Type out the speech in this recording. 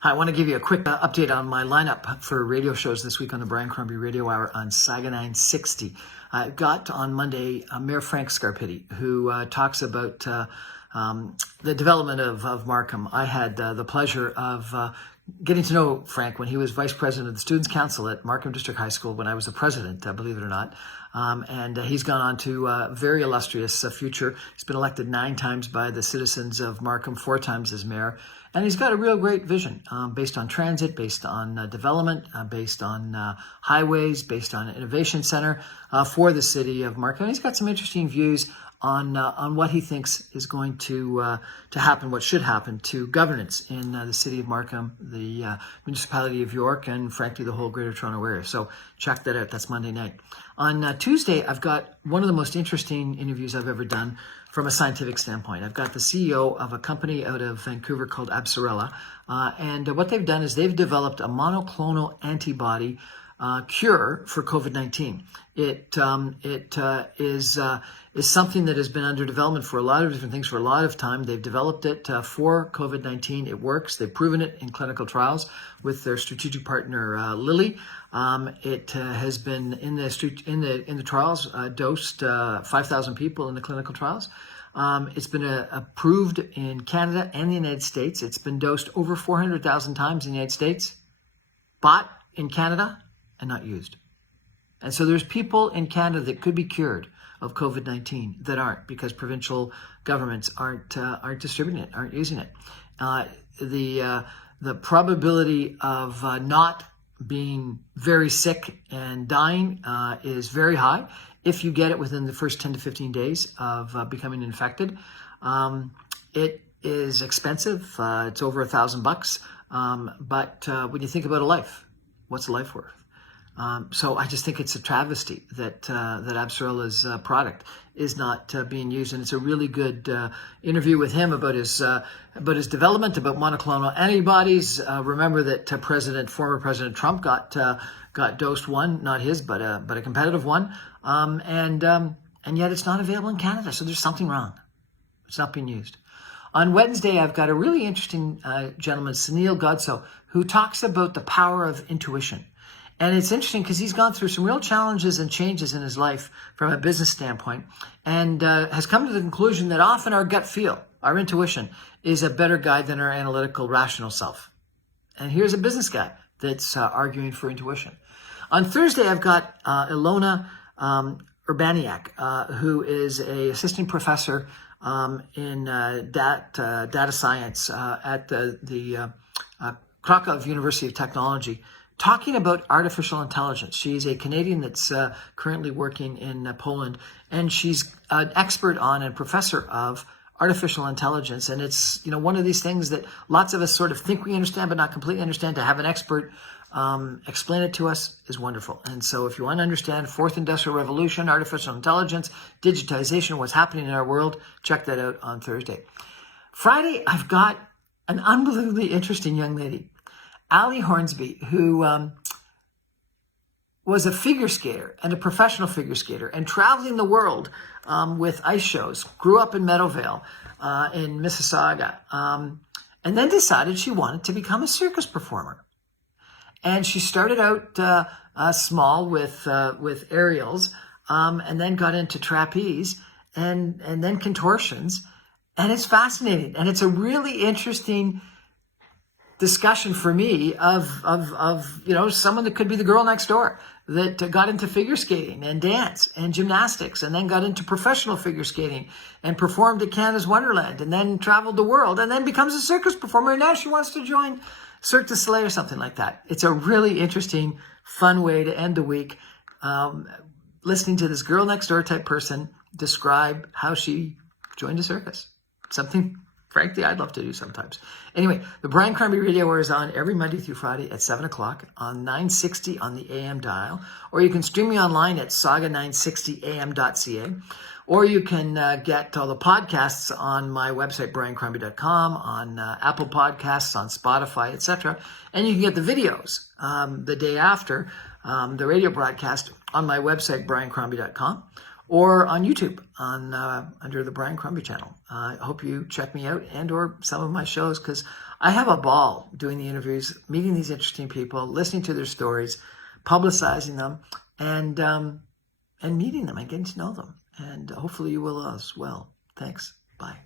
Hi, I want to give you a quick update on my lineup for radio shows this week on the Brian Crombie Radio Hour on Saga 960. I got on Monday Mayor Frank Scarpitti, who talks about the development of Markham. I had the pleasure of getting to know Frank when he was vice president of the Students' Council at Markham District High School when I was the president, believe it or not. And he's gone on to a very illustrious future. He's been elected 9 times by the citizens of Markham, 4 times as mayor. And he's got a real great vision based on transit, based on development, based on highways, based on an innovation center for the city of Markham. And he's got some interesting views on what he thinks is going to happen, what should happen to governance in the city of Markham, the municipality of York, and frankly, the whole Greater Toronto Area. So check that out. That's Monday night. On Tuesday, I've got one of the most interesting interviews I've ever done from a scientific standpoint. I've got the CEO of a company out of Vancouver called Absarella. And what they've done is they've developed a monoclonal antibody cure for COVID-19. It is something that has been under development for a lot of different things for a lot of time. They've developed it for COVID-19. It works. They've proven it in clinical trials with their strategic partner Lilly. It has been in the trials dosed 5,000 people in the clinical trials. It's been approved in Canada and the United States. It's been dosed over 400,000 times in the United States, bought in Canada, and not used. And so there's people in Canada that could be cured of COVID-19 that aren't, because provincial governments aren't distributing it, aren't using it. The probability of not being very sick and dying is very high if you get it within the first 10 to 15 days of becoming infected. It is expensive. It's over $1,000. But when you think about a life, what's a life worth? So I just think it's a travesty that Absarella's product is not being used, and it's a really good interview with him about his development, about monoclonal antibodies. Remember that former President Trump got dosed one, not his, but a competitive one, and yet it's not available in Canada. So there's something wrong. It's not being used. On Wednesday, I've got a really interesting gentleman, Sunil Godso, who talks about the power of intuition. And it's interesting because he's gone through some real challenges and changes in his life from a business standpoint, and has come to the conclusion that often our gut feel, our intuition, is a better guide than our analytical, rational self. And here's a business guy that's arguing for intuition. On Thursday, I've got Ilona Urbaniak, who is an assistant professor in data science at the Krakow University of Technology, talking about artificial intelligence. She's a Canadian that's currently working in Poland, and she's an expert on and professor of artificial intelligence. And it's, one of these things that lots of us sort of think we understand, but not completely understand. To have an expert explain it to us is wonderful. And so if you want to understand Fourth Industrial Revolution, artificial intelligence, digitization, what's happening in our world, check that out on Thursday. Friday, I've got an unbelievably interesting young lady, Ali Hornsby, who was a figure skater and a professional figure skater and traveling the world with ice shows, grew up in Meadowvale in Mississauga, and then decided she wanted to become a circus performer. And she started out small with aerials, and then got into trapeze and then contortions. And it's fascinating. And it's a really interesting discussion for me of someone that could be the girl next door that got into figure skating and dance and gymnastics, and then got into professional figure skating and performed at Canada's Wonderland, and then traveled the world, and then becomes a circus performer, and now she wants to join Cirque du Soleil or something like that. It's a really interesting, fun way to end the week, listening to this girl next door type person describe how she joined a circus. Something, frankly, I'd love to do sometimes. Anyway, the Brian Crombie Radio Hour is on every Monday through Friday at 7 o'clock on 960 on the AM dial, or you can stream me online at saga960am.ca, or you can get all the podcasts on my website, briancrombie.com, on Apple Podcasts, on Spotify, etc. And you can get the videos the day after the radio broadcast on my website, briancrombie.com. or on YouTube under the Brian Crombie channel. I hope you check me out and or some of my shows, because I have a ball doing the interviews, meeting these interesting people, listening to their stories, publicizing them, and meeting them and getting to know them. And hopefully you will as well. Thanks. Bye.